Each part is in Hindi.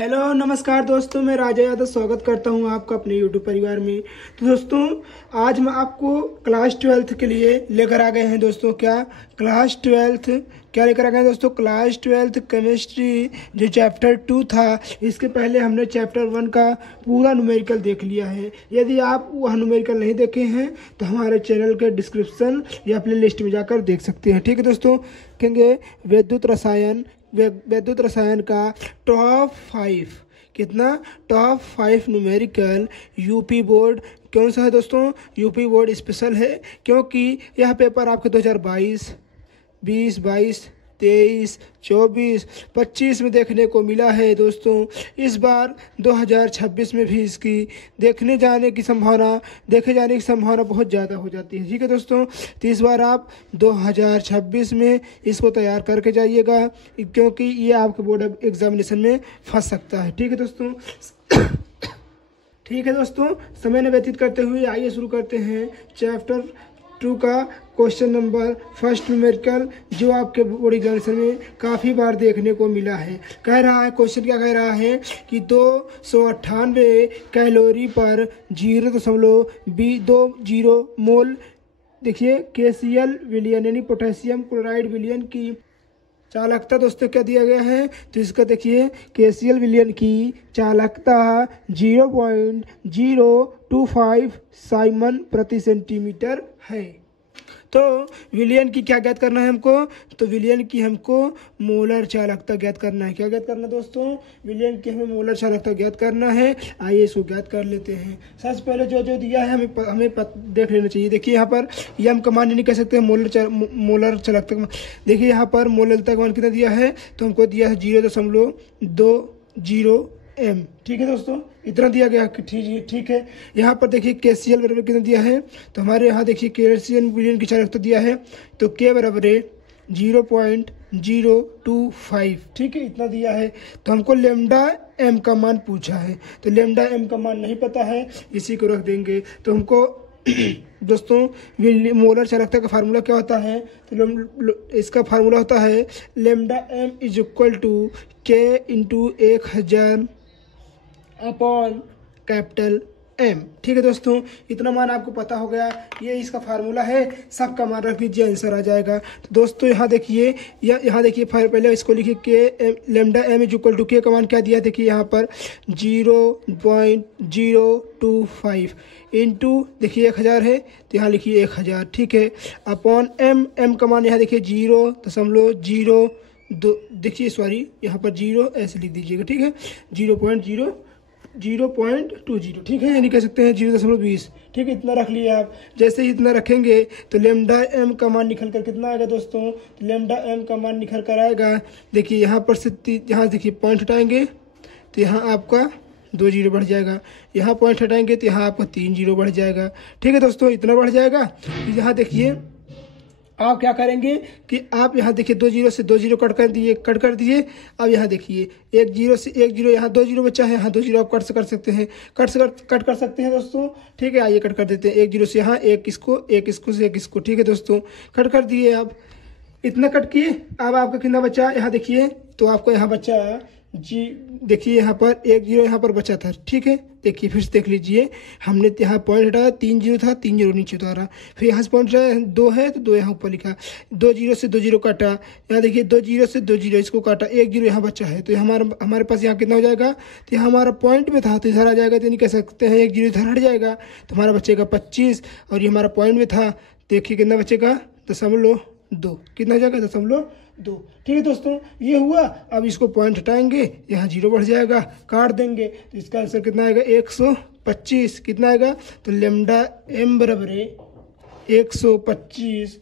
हेलो नमस्कार दोस्तों, मैं राजा यादव स्वागत करता हूं आपका अपने यूट्यूब परिवार में। तो दोस्तों, आज मैं आपको क्लास 12th के लिए लेकर आ गए हैं। दोस्तों क्लास 12th क्या लेकर आ गए हैं दोस्तों? क्लास 12th केमिस्ट्री जो चैप्टर 2 था, इसके पहले हमने चैप्टर 1 का पूरा न्यूमेरिकल देख लिया है। यदि आप वह न्यूमेरिकल नहीं देखे हैं तो हमारे चैनल के डिस्क्रिप्शन या प्ले लिस्ट में जाकर देख सकते हैं। ठीक है दोस्तों, कहेंगे विद्युत रसायन का top 5 top 5 numerical UP board कौन सा है दोस्तों? यूपी बोर्ड स्पेशल है, क्योंकि यह पेपर आपके 2022, 20, 22, 23, 24, 25 में देखने को मिला है। दोस्तों इस बार 2026 में भी इसकी देखे जाने की संभावना बहुत ज़्यादा हो जाती है। ठीक है दोस्तों, तो इस बार आप 2026 में इसको तैयार करके जाइएगा, क्योंकि ये आपके बोर्ड एग्जामिनेशन में फंस सकता है। ठीक है दोस्तों समय न व्यतीत करते हुए आइए शुरू करते हैं चैप्टर 2 का क्वेश्चन नंबर फर्स्ट न्यूमेरिकल, जो आपके बोर्ड एग्जामिनेशन में काफ़ी बार देखने को मिला है। क्वेश्चन क्या कह रहा है कि 298 कैलोरी पर 0.20 मोल देखिए KCl विलयन यानी पोटेशियम क्लोराइड विलयन की चालकता दोस्तों क्या दिया गया है? तो इसका देखिए KCl विलयन की चालकता 0.025 साइमन प्रति सेंटीमीटर है। तो विलयन की क्या ज्ञात करना है हमको? तो विलयन की हमको मोलर चालकता ज्ञात करना है। क्या ज्ञात करना है दोस्तों? विलयन की हमें मोलर चालकता ज्ञात करना है। आइए इसको ज्ञात कर लेते हैं। सबसे पहले जो दिया है हमें देख लेना चाहिए। देखिए यहाँ पर यह हम कमान नहीं कह सकते, मोलर चालकता। देखिए यहाँ पर मोलरता का मान कितना दिया है? तो हमको दिया है 0.20 m। ठीक है दोस्तों, इतना दिया गया। ठीक है। यहाँ पर देखिए KCl बराबर कितना दिया है? तो हमारे यहाँ देखिए KCl विलयन की चालकता दिया है, तो K बराबर 0.025। ठीक है, इतना दिया है। तो हमको लेमडा m का मान पूछा है, तो लेमडा m का मान नहीं पता है, इसी को रख देंगे। तो हमको दोस्तों मोलर चालकता का फार्मूला क्या होता है? तो इसका फार्मूला होता है lambda m is equal to K into 1000 upon capital M। ठीक है दोस्तों, इतना मान आपको पता हो गया। ये इसका फार्मूला है, सबका मान रख दीजिए, आंसर आ जाएगा। तो दोस्तों यहाँ देखिए पहले इसको लिखिए lambda m is equal to K का मान क्या दिया? देखिए यहाँ पर 0.025 इंटू देखिए 1000 है, तो यहाँ लिखिए 1000। ठीक है, अपॉन m का मान यहाँ देखिए 0.02 देखिए यहाँ पर 0 ऐसे लिख दीजिएगा। ठीक है, 0.20 ठीक है, यानी कह सकते हैं 0.20। ठीक है, इतना रख लिए आप। जैसे ही इतना रखेंगे तो लेमडा m का मान निकल कर कितना आएगा दोस्तों? तो लेमडा m का मान निकल कर आएगा, देखिए यहाँ पर से यहाँ देखिए पॉइंट हटाएंगे तो यहाँ आपका 2 0 बढ़ जाएगा, यहाँ पॉइंट हटाएंगे तो यहाँ आपका 3 0 बढ़ जाएगा। ठीक है दोस्तों, इतना बढ़ जाएगा। यहाँ देखिए आप क्या करेंगे कि आप यहाँ देखिए 2 0 से 2 0 कट कर दिए। अब यहाँ देखिए 1 0 से 1 0, यहाँ 2 0 बचा है, यहाँ 2 0 आप कट कर सकते हैं दोस्तों। ठीक है, आइए कट कर देते हैं। 1 0 से यहाँ एक इसको से एक इसको। ठीक है दोस्तों, कट कर दिए आप, इतना कट किए। अब आपका कितना बचा? यहाँ देखिए, तो आपको यहाँ बचा देखिए यहाँ पर 1 0 यहाँ पर बचा था। ठीक है, देखिए फिर से देख लीजिए, हमने यहाँ पॉइंट हटाया, 3 0 था, 3 0 नीचे उतारा, फिर यहाँ से पॉइंट हटाया 2 है तो 2 यहाँ ऊपर लिखा, 2 0 से 2 0 काटा, यहाँ देखिए 2 0 से 2 0 इसको काटा, 1 0 यहाँ बचा है, तो हमारे पास यहाँ कितना हो जाएगा? तो यहाँ हमारा पॉइंट में था तो इधर आ जाएगा, तो नहीं कह सकते हैं 1 0 इधर हट जाएगा, तो हमारा बचेगा 25। और ये हमारा पॉइंट में था, देखिए कितना बचेगा? 0.2। कितना हो जाएगा? 0.2। ठीक है दोस्तों, ये हुआ। अब इसको पॉइंट हटाएंगे, यहाँ 0 बढ़ जाएगा, काट देंगे, तो इसका आंसर कितना आएगा? 125। कितना आएगा? तो लेमडा m बराबर 125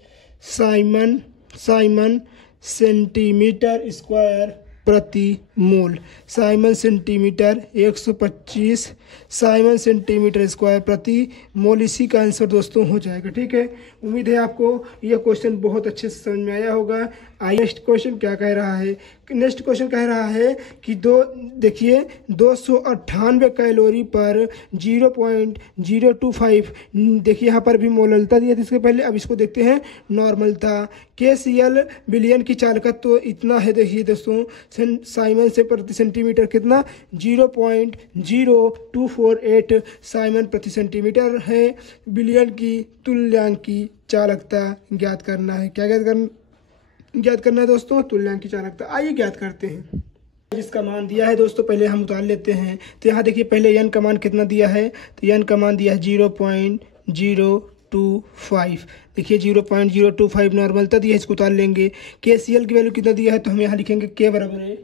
साइमन सेंटीमीटर स्क्वायर प्रति mole. Siemens centimetre 125 siemens centimetre square प्रति मोल, इसी का आंसर दोस्तों हो जाएगा। ठीक है, उम्मीद है आपको यह क्वेश्चन बहुत अच्छे से समझ में आया होगा। आइए नेक्स्ट क्वेश्चन क्या कह रहा है? नेक्स्ट क्वेश्चन कह रहा है कि 298 कैलोरी पर 0.025 देखिए यहाँ पर भी मोललता दिया था इसके पहले। अब इसको देखते हैं नॉर्मलता। KCl विलयन की चालकत्व तो इतना है, देखिए दोस्तों साइमन साइमन से प्रति सेंटीमीटर कितना 0.0248 साइमन प्रति सेंटीमीटर है। बिलियन की तुल्यांक की चालकता ज्ञात करना है। क्या ज्ञात करना है दोस्तों? तुल्यांक की चालकता। आइए ज्ञात करते हैं। जिसका मान दिया है दोस्तों पहले हम उतार लेते हैं। तो यहाँ देखिए पहले n का मान कितना दिया है, तो n का मान दिया है 0.025। देखिए 0.025 नॉर्मलता दिया है, इसको उतार लेंगे। KCl की वैल्यू कितना दिया है, तो हम यहाँ लिखेंगे K बराबर है,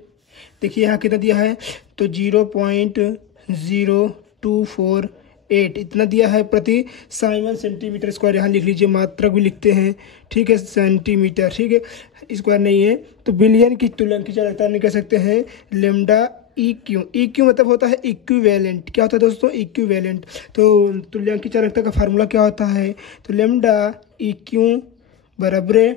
देखिए यहाँ कितना दिया है, तो 0.0248 इतना दिया है प्रति साइमन सेंटीमीटर स्क्वायर। यहाँ लिख लीजिए, मात्रक भी लिखते हैं, ठीक है, सेंटीमीटर, ठीक है, स्क्वायर नहीं है। तो बिलियन की तुल्यांक की चालकता नहीं कह सकते हैं लेमडा EQ। EQ मतलब होता है इक्विवेलेंट। क्या होता है दोस्तों? इक्विवेलेंट। तो तुल्यांक की चालकता का फार्मूला क्या होता है, तो लेमडा EQ बराबर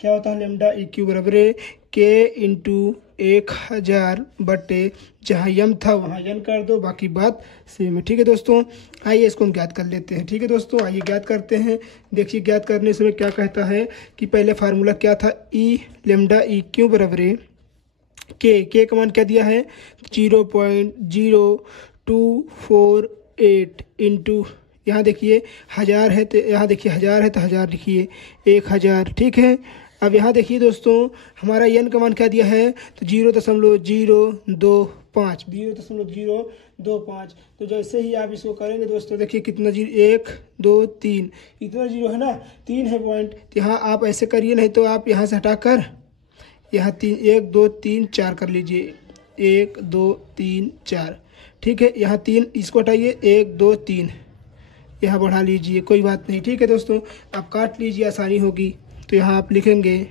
क्या होता है, लेमडा EQ बराबर K इंटू 1000 बटे जहाँ यम था वहाँ यन कर दो, बाकी बात सेम है, ठीक है दोस्तों। आइए इसको हम ज्ञात कर लेते हैं, ठीक है दोस्तों, आइए ज्ञात करते हैं। देखिए ज्ञात करने से क्या कहता है कि पहले फार्मूला क्या था, लेमडा EQ बराबर के का मान क्या दिया है 0.0248 इंटू यहाँ देखिए 1000 है, तो यहाँ देखिए 1000 है तो 1000 लिखिए 1000, ठीक है। अब यहाँ देखिए दोस्तों हमारा n का मान क्या दिया है, तो 0.025। तो जैसे ही आप इसको करेंगे दोस्तों देखिए कितना 1 2 3 इतना जीरो है ना, 3 है पॉइंट। तो यहाँ आप ऐसे करिए, नहीं तो आप यहाँ से हटाकर यहाँ 1 2 3 4 कर लीजिए, 1 2 3 4, ठीक है। यहाँ 3 इसको हटाइए, 1 2 3 यहाँ बढ़ा लीजिए, कोई बात नहीं, ठीक है दोस्तों। आप काट लीजिए, आसानी होगी। तो यहाँ आप लिखेंगे,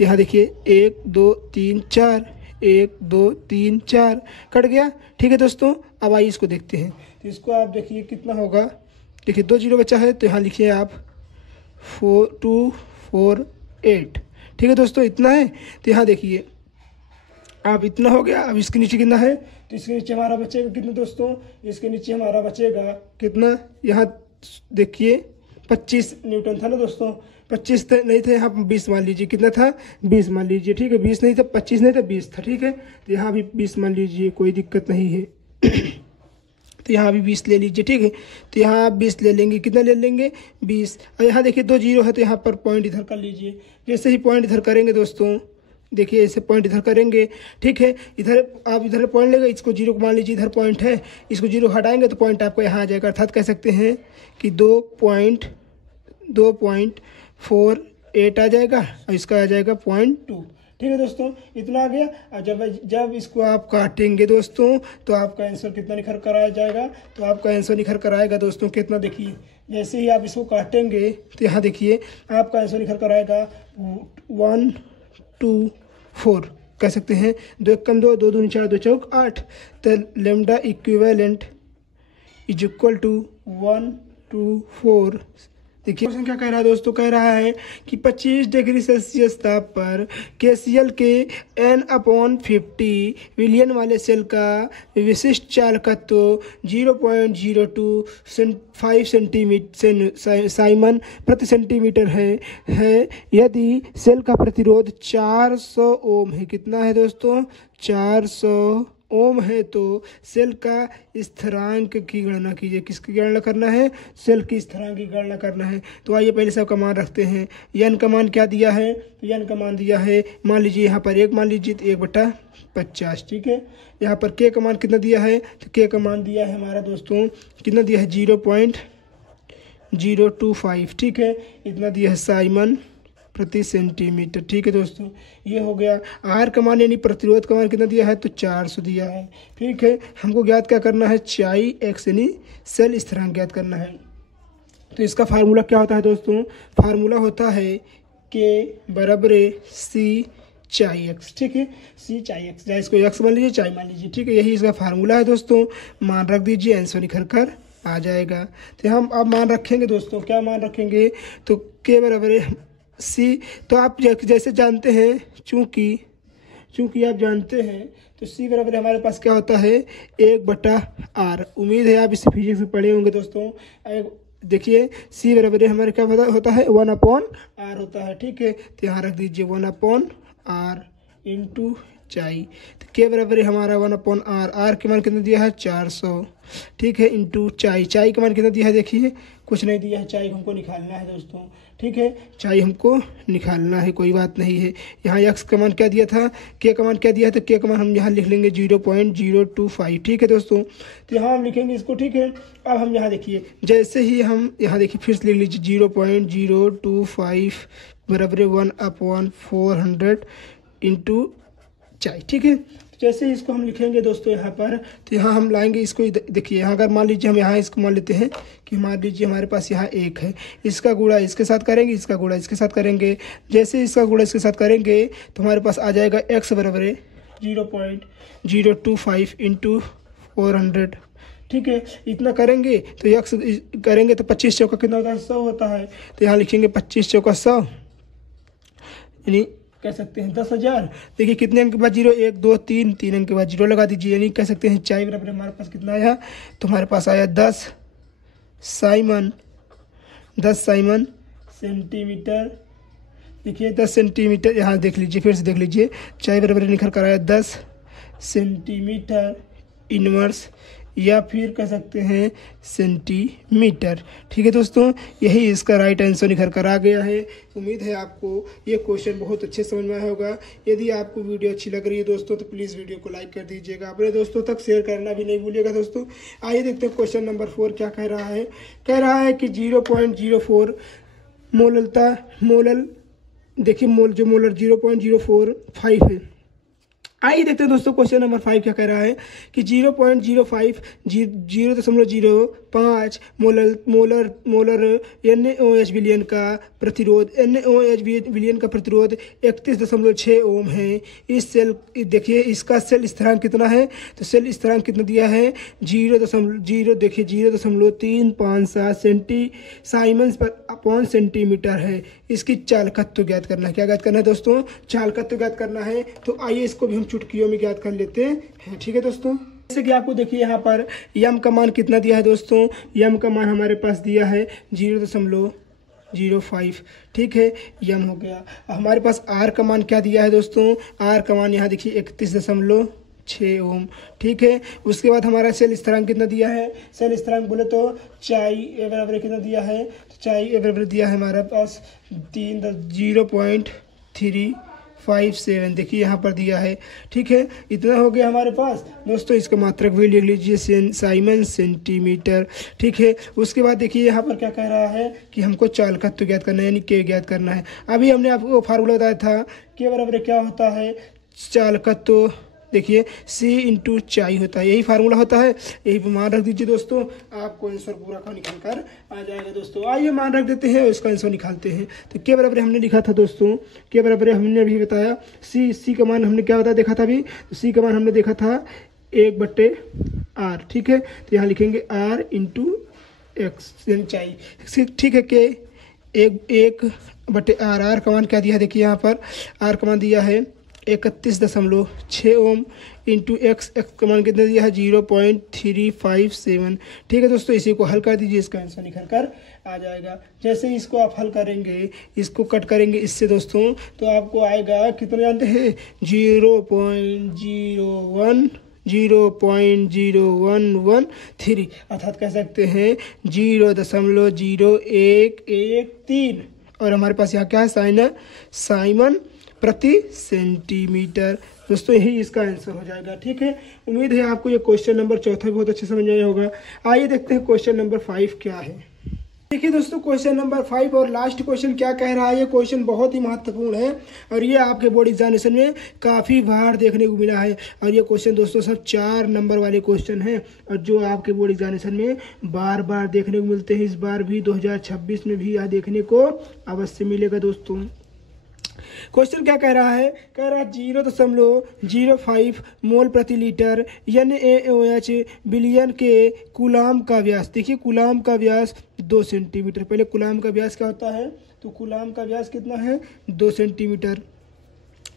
यहाँ देखिए 1 2 3 4, 1 2 3 4 कट गया, ठीक है दोस्तों। अब आइए इसको देखते हैं। तो इसको आप देखिए कितना होगा, देखिए 2 जीरो बचा है, तो यहाँ लिखिए आप 4248, ठीक है दोस्तों, इतना है। तो यहाँ देखिए आप इतना हो गया। अब इसके नीचे कितना है, तो इसके नीचे हमारा बचेगा कितना दोस्तों, इसके नीचे हमारा बचेगा कितना, यहाँ देखिए 25 न्यूटन था ना दोस्तों, 25 नहीं थे, यहाँ 20 मान लीजिए, कितना था 20 मान लीजिए, ठीक है, 20 नहीं था, 25 नहीं था 20 था, ठीक है। तो यहाँ भी 20 मान लीजिए, कोई दिक्कत नहीं है। तो यहाँ भी 20 ले लीजिए, ठीक है। तो यहाँ आप 20 ले लेंगे, कितना ले लेंगे 20। और यहाँ देखिए 2 जीरो है, तो यहाँ पर पॉइंट इधर कर लीजिए। जैसे ही पॉइंट इधर करेंगे दोस्तों, देखिए ऐसे पॉइंट इधर करेंगे, ठीक है। इधर आप इधर पॉइंट लेंगे, इसको जीरो को मान लीजिए, इधर पॉइंट है, इसको जीरो हटाएंगे तो पॉइंट आपको यहाँ आ जाएगा। अर्थात कह सकते हैं कि 2.48 आ जाएगा, और इसका आ जाएगा 0.2, ठीक है दोस्तों, इतना आ गया। और जब इसको आप काटेंगे दोस्तों, तो आपका आंसर कितना निखर कर आ जाएगा, तो आपका आंसर निखर कर आएगा दोस्तों कितना, देखिए जैसे ही आप इसको काटेंगे तो यहाँ देखिए आपका आंसर निखर कर आएगा 124 कह सकते हैं। 2 1 कम 2, 2 दूनी 4, 2 चौक 8। तो lambda equivalent is equal to 124। देखिए क्वेश्चन क्या कह रहा है दोस्तों, कह रहा है कि 25 डिग्री सेल्सियस ताप पर KCl के N/50 विलियन वाले सेल का विशिष्ट चालकत्व 0.025 सेंटीमीटर साइमन प्रति सेंटीमीटर है यदि सेल का प्रतिरोध 400 ओम है। कितना है दोस्तों, 400 ओम है। तो सेल का स्थिरांक की गणना कीजिए। किसकी गणना करना है, सेल की स्थिरांक की गणना करना है। तो आइए पहले सबका मान रखते हैं। n का मान क्या दिया है, तो n का मान दिया है, मान लीजिए यहाँ पर 1 मान लीजिए, तो 1/50, ठीक है। यहाँ पर k का मान कितना दिया है, तो k का मान दिया है हमारा दोस्तों कितना दिया है 0.025, ठीक है, इतना दिया है साइमन प्रति सेंटीमीटर, ठीक है दोस्तों। ये हो गया। आर का मान यानी प्रतिरोध का मान कितना दिया है, तो 400 दिया है, ठीक है। हमको ज्ञात क्या करना है, चाई एक्स यानी सेल स्थिरांक ज्ञात करना है। तो इसका फार्मूला क्या होता है दोस्तों, फार्मूला होता है के बराबर सी चाई एक्स, ठीक है, सी चाई एक्स, चाहे इसको एक्स मान लीजिए चाई मान लीजिए, ठीक है, यही इसका फार्मूला है दोस्तों। मान रख दीजिए, आंसर निखर कर आ जाएगा। तो हम अब मान रखेंगे दोस्तों, क्या मान रखेंगे, तो के बराबर सी। तो आप जैसे जानते हैं, चूंकि आप जानते हैं, तो सी बराबर हमारे पास क्या होता है 1/r। उम्मीद है आप इसे फिजिक्स में पढ़े होंगे दोस्तों। देखिए सी बराबर हमारे क्या होता है 1/r होता है, ठीक है। तो यहाँ रख दीजिए 1/r इंटू चाई। तो के बराबर है हमारा 1/r, आर के मान कितना दिया है 400, ठीक है, इंटू चाई। चाई का मान कितना दिया है देखिए, कुछ नहीं दिया है, चाई हमको निकालना है दोस्तों, ठीक है, चाई हमको निकालना है, कोई बात नहीं है। यहाँ एक्स का मान क्या दिया था, के का मान क्या दिया है, तो के का मान हम यहाँ लिख लेंगे 0.025, ठीक है दोस्तों। तो यहाँ हम लिखेंगे इसको, ठीक है। अब हम यहाँ देखिए, जैसे ही हम यहाँ देखिए फिर से लिख लीजिए 0.025 बराबर 1/400 इंटू चाई, ठीक है। जैसे ही इसको हम लिखेंगे दोस्तों यहाँ पर, तो यहाँ हम लाएंगे इसको, देखिए यहाँ अगर मान लीजिए हम यहाँ इसको मान लेते हैं कि मान लीजिए हमारे पास यहाँ 1 है, इसका गुणा इसके साथ करेंगे, इसका गुणा इसके साथ करेंगे। जैसे इसका गुणा इसके साथ करेंगे तो हमारे पास आ जाएगा x बराबर 0.025 इंटू 400, ठीक है। इतना करेंगे तो x करेंगे तो 25 चौका कितना होता है, 100 होता है। तो यहाँ लिखेंगे 25 चौका 100, यानी कह सकते हैं 10,000। देखिए कितने अंक के बाद 0, 1 2 3, 3 अंक के बाद 0 लगा दीजिए, यानी कह सकते हैं चाई बराबर हमारे पास कितना आया, तो हमारे पास आया 10 साइमन सेंटीमीटर। देखिए 10 सेंटीमीटर, यहाँ देख लीजिए, फिर से देख लीजिए, चाई बराबर निकल कर आया 10 सेंटीमीटर इनवर्स, या फिर कह सकते हैं सेंटीमीटर, ठीक है दोस्तों। यही इसका राइट आंसर निकल कर आ गया है। उम्मीद है आपको ये क्वेश्चन बहुत अच्छे समझ में आया होगा। यदि आपको वीडियो अच्छी लग रही है दोस्तों तो प्लीज़ वीडियो को लाइक कर दीजिएगा, अपने दोस्तों तक शेयर करना भी नहीं भूलिएगा दोस्तों। आइए देखते हैं क्वेश्चन नंबर 4 क्या कह रहा है। कह रहा है कि 0.04 मोलल देखिए मोलर 0.045 है। आइए देखते हैं दोस्तों क्वेश्चन नंबर 5 क्या कह रहा है कि 0.05 0.05 मोलर NaOH विलयन का प्रतिरोध 31.6 ओम है। इस सेल देखिए इसका सेल स्थिरांक कितना है, तो सेल स्थिरांक कितना दिया है 0.0 देखिए 0.357 साइमन्स पर अपॉन सेंटीमीटर है। इसकी चालकत्व ज्ञात करना है। क्या ज्ञात करना है दोस्तों, चालकत्व ज्ञात करना है। तो आइए इसको भी हम चुटकियों में ज्ञात कर लेते हैं, ठीक है दोस्तों। जैसे कि आपको देखिए यहाँ पर यम का मान कितना दिया है दोस्तों, यम का मान हमारे पास दिया है 0.05, ठीक है, यम हो गया। हमारे पास आर का मान क्या दिया है दोस्तों, आर का मान यहाँ देखिए 31.6 ओम, ठीक है। उसके बाद हमारा सेल स्थिरांक कितना दिया है, सेल स्थिरांक बोले तो चाई बराबर कितना दिया है, तो चाई बराबर दिया है हमारे पास 0.357 देखिए यहाँ पर दिया है, ठीक है। इतना हो गया हमारे पास दोस्तों। इसका मात्रक भी लिख लीजिए साइमन सेंटीमीटर, ठीक है। उसके बाद देखिए यहाँ पर क्या कह रहा है कि हमको चालकत्व ज्ञात करना है, यानी के ज्ञात करना है। अभी हमने आपको फार्मूला बताया था के बराबर क्या होता है, चालकत्व देखिए C इंटू चाई होता है, यही फार्मूला होता है। यही पे मान रख दीजिए दोस्तों, आपको आंसर पूरा का निकल कर आ जाएगा दोस्तों। आइए मान रख देते हैं और इसका आंसर निकालते हैं। तो के बराबर हमने लिखा था दोस्तों, के बराबर हमने अभी बताया C का मान हमने क्या बताया देखा था अभी, तो C का मान हमने देखा था 1/r, ठीक है। तो यहाँ लिखेंगे R इंटू एक्स चाई, ठीक है। के 1/r, आर का मान क्या दिया है देखिए यहाँ पर आर का मान दिया है 31.6 ओम इंटू एक्स का मान कितना दिया है 0.357, ठीक है दोस्तों। इसी को हल कर दीजिए, इसका आंसर निकल कर आ जाएगा। जैसे इसको आप हल करेंगे, इसको कट करेंगे इससे दोस्तों, तो आपको आएगा कितना जानते हैं 0.0113, अर्थात कह सकते हैं 0.0113। और हमारे पास यहाँ क्या है साइमन प्रति सेंटीमीटर दोस्तों, यही इसका आंसर हो जाएगा, ठीक है। उम्मीद है आपको ये क्वेश्चन नंबर 4 बहुत अच्छे समझ आया होगा। आइए देखते हैं क्वेश्चन नंबर 5 क्या है। देखिए दोस्तों क्वेश्चन नंबर 5 और लास्ट क्वेश्चन क्या कह रहा है। ये क्वेश्चन बहुत ही महत्वपूर्ण है और ये आपके बोर्ड एग्जामिनेशन में काफ़ी बार देखने को मिला है। और ये क्वेश्चन दोस्तों सब 4 नंबर वाले क्वेश्चन हैं और जो आपके बोर्ड एग्जामिनेशन में बार बार देखने को मिलते हैं। इस बार भी 2026 में भी यह देखने को अवश्य मिलेगा दोस्तों। क्वेश्चन क्या कह रहा है, कह रहा है 0.05 मोल प्रति लीटर NaOH विलयन के कूलाम का व्यास। देखिए कूलाम का व्यास 2 सेंटीमीटर। पहले कूलाम का व्यास क्या होता है, तो कूलाम का व्यास कितना है 2 सेंटीमीटर।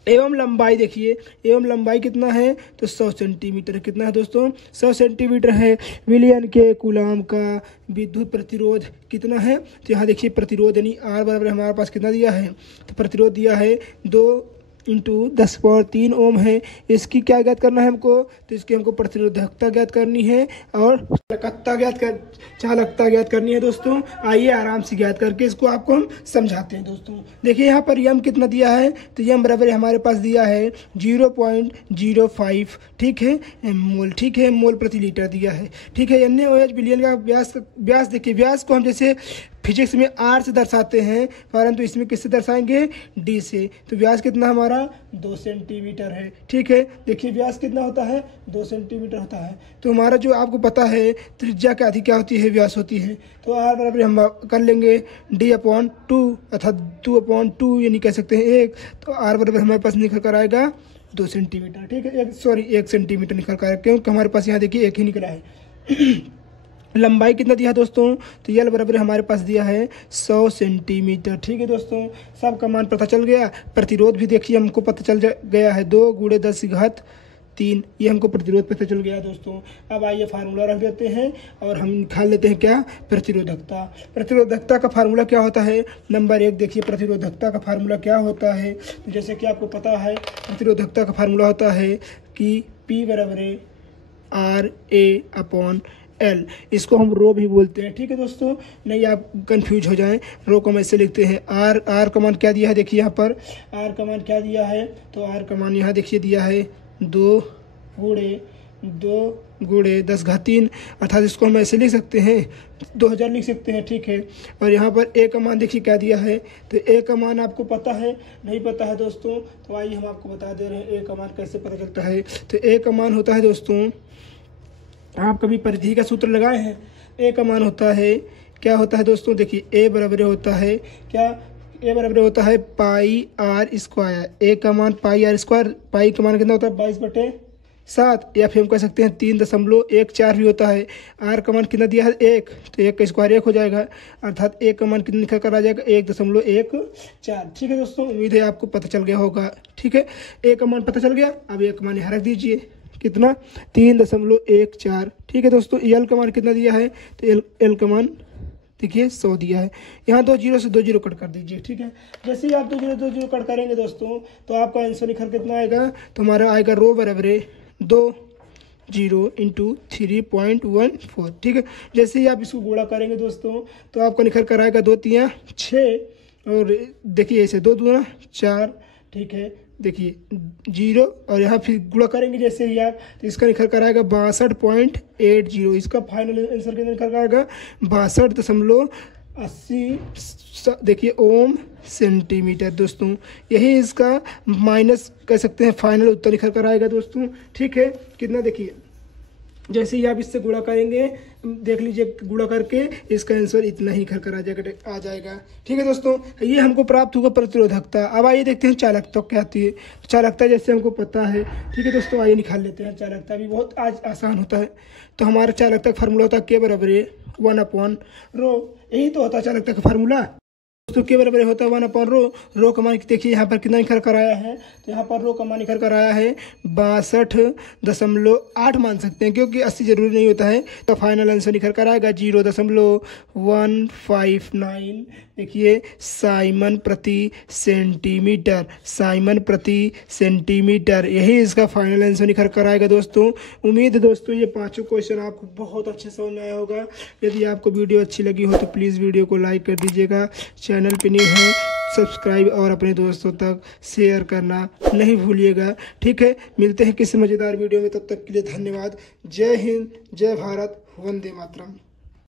एवं लंबाई देखिए, एवं लंबाई कितना है तो 100 सेंटीमीटर। कितना है दोस्तों 100 सेंटीमीटर है। विलयन के कूलाम का विद्युत प्रतिरोध कितना है, तो यहाँ देखिए प्रतिरोध यानी R बराबर हमारे पास कितना दिया है, तो प्रतिरोध दिया है 2 इंटू 10⁻³ ओम है। इसकी क्या ज्ञात करना है हमको, तो इसकी हमको प्रतिरोधकता ज्ञात करनी है और चालकता ज्ञात करनी है दोस्तों। आइए आराम से ज्ञात करके इसको आपको हम समझाते हैं दोस्तों। देखिए यहाँ पर यम कितना दिया है, तो यम बराबर हमारे पास दिया है 0.05, ठीक है, मोल, ठीक है, मोल प्रति लीटर दिया है, ठीक है। NaOH बिलियन का व्यास देखिए, व्यास को हम जैसे फिजिक्स में R से दर्शाते हैं, परंतु इसमें किससे दर्शाएंगे, D से। तो व्यास कितना हमारा 2 सेंटीमीटर है, ठीक है। देखिए व्यास कितना होता है, 2 सेंटीमीटर होता है। तो हमारा जो आपको पता है त्रिज्या क्या आधी क्या होती है, व्यास होती है। तो R बराबर हम कर लेंगे D/2 अर्थात 2/2 यानी कह सकते हैं 1। तो R बराबर हमारे पास निकल कर आएगा 2 सेंटीमीटर, ठीक है, 1 सेंटीमीटर निकल कर आएगा, क्योंकि हमारे पास यहाँ देखिए 1 ही निकला है। लंबाई कितना दिया है दोस्तों, तो यल बराबर हमारे पास दिया है 100 सेंटीमीटर, ठीक है दोस्तों। सब का मान पता चल गया। प्रतिरोध भी देखिए हमको पता चल गया है, 2 × 10⁻³ ये हमको प्रतिरोध पता चल गया दोस्तों। अब आइए फार्मूला रख देते हैं और हम निकाल लेते हैं क्या, प्रतिरोधकता। प्रतिरोधकता का फार्मूला क्या होता है, नंबर 1 देखिए प्रतिरोधकता का फार्मूला क्या होता है। तो जैसे कि आपको पता है प्रतिरोधकता का फार्मूला होता है कि P बराबर RA/L, इसको हम रो भी बोलते हैं, ठीक है दोस्तों, नहीं आप कंफ्यूज हो जाएं। रो को हम ऐसे लिखते हैं, R का मान क्या दिया है, देखिए यहाँ पर R का मान क्या दिया है, तो R का मान यहाँ देखिए दिया है 2 × 10⁻³ अर्थात इसको हम ऐसे लिख सकते हैं 2000 लिख सकते हैं, ठीक है। और यहाँ पर A का मान देखिए क्या दिया है, तो A का मान आपको पता है, नहीं पता है दोस्तों, तो आइए हम आपको बता दे रहे हैं A का मान कैसे पता चलता है। तो A का मान होता है दोस्तों, आप कभी परिधि का सूत्र लगाए हैं, A का मान होता है, क्या होता है दोस्तों, देखिए A बराबर होता है क्या, A बराबर होता है πr²। A का मान πr², पाई का मान कितना होता है 22/7, या फिर हम कह सकते हैं 3.14 भी होता है। R का मान कितना दिया है 1, तो 1 का स्क्वायर 1 हो जाएगा, अर्थात A का मान कितना निकल कर आ जाएगा 1.14, ठीक है दोस्तों। उम्मीद है आपको पता चल गया होगा, ठीक है। A का मान पता चल गया, अब A का मान यहाँ रख दीजिए, कितना 3.14, ठीक है दोस्तों। L का मान कितना दिया है, तो L का मान देखिए 100 दिया है। यहाँ 2 0 से 2 0 कट कर दीजिए, ठीक है। जैसे ही आप 2 0 कट करेंगे दोस्तों, तो आपका आंसर निकल कितना आएगा, तो हमारा आएगा रो बराबर 2 0 × 3.14, ठीक है। जैसे ही आप इसको गुणा करेंगे दोस्तों, तो आपका निकल कर आएगा 2 × 3 = 6, और देखिए ऐसे 2 × 2 = 4, ठीक है। देखिए 0 और यहाँ फिर गुणा करेंगे जैसे ही आप, तो इसका निकल कर आएगा 62.80। इसका फाइनल आंसर कितना निकल कर आएगा 62.80 देखिए ओम सेंटीमीटर दोस्तों। यही इसका माइनस कह सकते हैं फाइनल उत्तर निकल कर आएगा दोस्तों, ठीक है। कितना देखिए जैसे ही आप इससे गुणा करेंगे, देख लीजिए गुणा करके इसका आंसर इतना ही कर आ जाएगा, ठीक है दोस्तों। ये हमको प्राप्त होगा प्रतिरोधकता। अब आइए देखते हैं चालकता क्या आती है। चालकता जैसे हमको पता है, ठीक है दोस्तों, आइए निकाल लेते हैं। चालकता भी बहुत आज आसान होता है। तो हमारा चालकता का फार्मूला होता है K बराबर 1/ρ, यही तो होता है चालकता का फार्मूला दोस्तों। K बराबर होता है 1/ρ। रो का मान देखिए यहाँ पर कितना निकल कर आया है, तो यहाँ पर रो का मान निकल कर आया है 62.8 मान सकते हैं, क्योंकि 80 जरूरी नहीं होता है। तो फाइनल आंसर निकल कर आएगा 0.159 देखिए साइमन प्रति सेंटीमीटर, साइमन प्रति सेंटीमीटर, यही इसका फाइनल आंसर निकल कर आएगा दोस्तों। उम्मीद है दोस्तों ये पांचों क्वेश्चन आपको बहुत अच्छे समझ में आया होगा। यदि आपको वीडियो अच्छी लगी हो तो प्लीज़ वीडियो को लाइक कर दीजिएगा, चैनल पे न्यू है सब्सक्राइब और अपने दोस्तों तक शेयर करना नहीं भूलिएगा, ठीक है। मिलते हैं किसी मज़ेदार वीडियो में, तब तक के लिए धन्यवाद। जय हिंद, जय भारत, वंदे मातरम।